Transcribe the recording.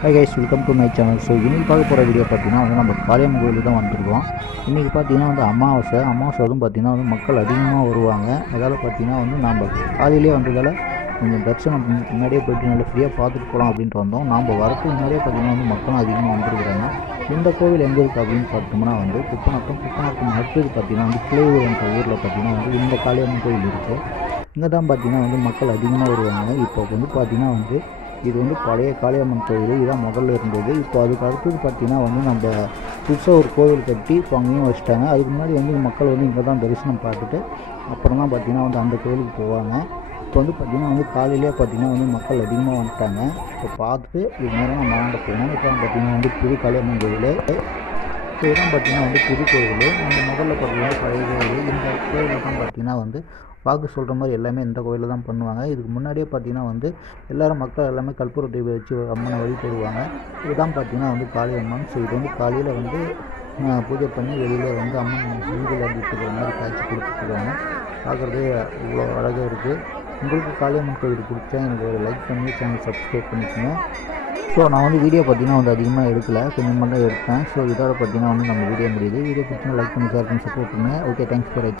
Hi guys, welcome to my channel. So இன்றைக்கி பார்க்க போகிற வீடியோ பார்த்தீங்கன்னா வந்து நம்ம காளியம்மன் கோயிலுக்கு தான் வந்துருக்கோம். இன்றைக்கி பார்த்தீங்கன்னா வந்து அமாவாசை அதுவும் பார்த்தீங்கன்னா வந்து மக்கள் அதிகமாக வருவாங்க. அதால் பார்த்தீங்கன்னா வந்து நம்ம காலையிலே வந்ததால் கொஞ்சம் தரிசனம் முன்னாடியே போய்ட்டு நல்லா ஃப்ரீயாக பார்த்துட்டு போகலாம் அப்படின்ட்டு வந்தோம். நாம் வரத்துக்கு முன்னாடியே பார்த்தீங்கன்னா வந்து மக்களும் அதிகமாக வந்துருக்குறாங்க. இந்த கோவில் எங்கே இருக்குது அப்படின்னு பார்த்தோம்னா வந்து குப்பநத்தம் அடுத்தது பார்த்தீங்கன்னா வந்து கிளையூர் என்ற ஊரில் பார்த்தீங்கன்னா வந்து இந்த காளியம்மன் கோயில் இருக்குது. இங்கே தான் பார்த்தீங்கன்னா வந்து மக்கள் அதிகமாக வருவாங்க. இப்போ வந்து பார்த்தீங்கன்னா வந்து இது வந்து பழைய காளியம்மன் கோயில், இதுதான் முதல்ல இருந்தது. இப்போ அதுக்கு அடுத்தது பார்த்திங்கன்னா வந்து நம்ம புதுசாக ஒரு கோவில் கட்டி இப்போ அங்கேயும் வச்சுட்டாங்க. அதுக்கு முன்னாடி வந்து மக்கள் வந்து இங்கே தான் தரிசனம் பார்த்துட்டு அப்புறம் தான் பார்த்திங்கன்னா வந்து அந்த கோவிலுக்கு போவாங்க. இப்போ வந்து பார்த்திங்கன்னா வந்து காலையிலே பார்த்திங்கன்னா வந்து மக்கள் அதிகமாக வந்துட்டாங்க. இப்போ பார்த்துட்டு இது நேரம் நம்ம வாங்க போகணும். இப்போ பார்த்திங்கன்னா வந்து புது காளியம்மன் கோவில், இப்போ இதுதான் பார்த்திங்கன்னா வந்து புது கோவில். நம்ம முதல்ல பார்த்திங்கன்னா பழைய கோவில். இந்த கோவிலில் தான் பார்த்திங்கன்னா வந்து வாக்கு சொல்கிற மாதிரி எல்லாமே இந்த கோயிலில் தான் பண்ணுவாங்க. இதுக்கு முன்னாடியே பார்த்திங்கன்னா வந்து எல்லோரும் மக்கள் எல்லாமே கற்பூர தீபம் வச்சு அம்மனை வழிபடுவாங்க. இதுதான் பார்த்திங்கன்னா வந்து காளியம்மன். ஸோ இது வந்து காலையில் வந்து பூஜை பண்ணி வெளியில் வந்து அம்மன் வீதியில் இருக்கிற மாதிரி காட்சி கொடுத்துருக்காங்க. பார்க்குறதே இவ்வளோ அழகாக இருக்குது. உங்களுக்கு காளியம்மன் கோயில் பிடிச்சா எனக்கு ஒரு லைக் பண்ணி சேனல் சப்ஸ்கிரைப் பண்ணிக்கோங்க. ஸோ நான் வந்து வீடியோ பார்த்திங்கன்னா வந்து அதிகமாக எடுக்கலை, கொஞ்சம் மட்டும் எடுத்தேன். ஸோ இதோட பார்த்திங்கன்னா வந்து நம்ம வீடியோ முடியுது. வீடியோ பிடிச்சிங்கன்னா லைக் பண்ணி ஷேர் பண்ணி சப்போர்ட் பண்ணுங்கள். ஓகே, தேங்க்ஸ் ஃபார் வாட்சிங்.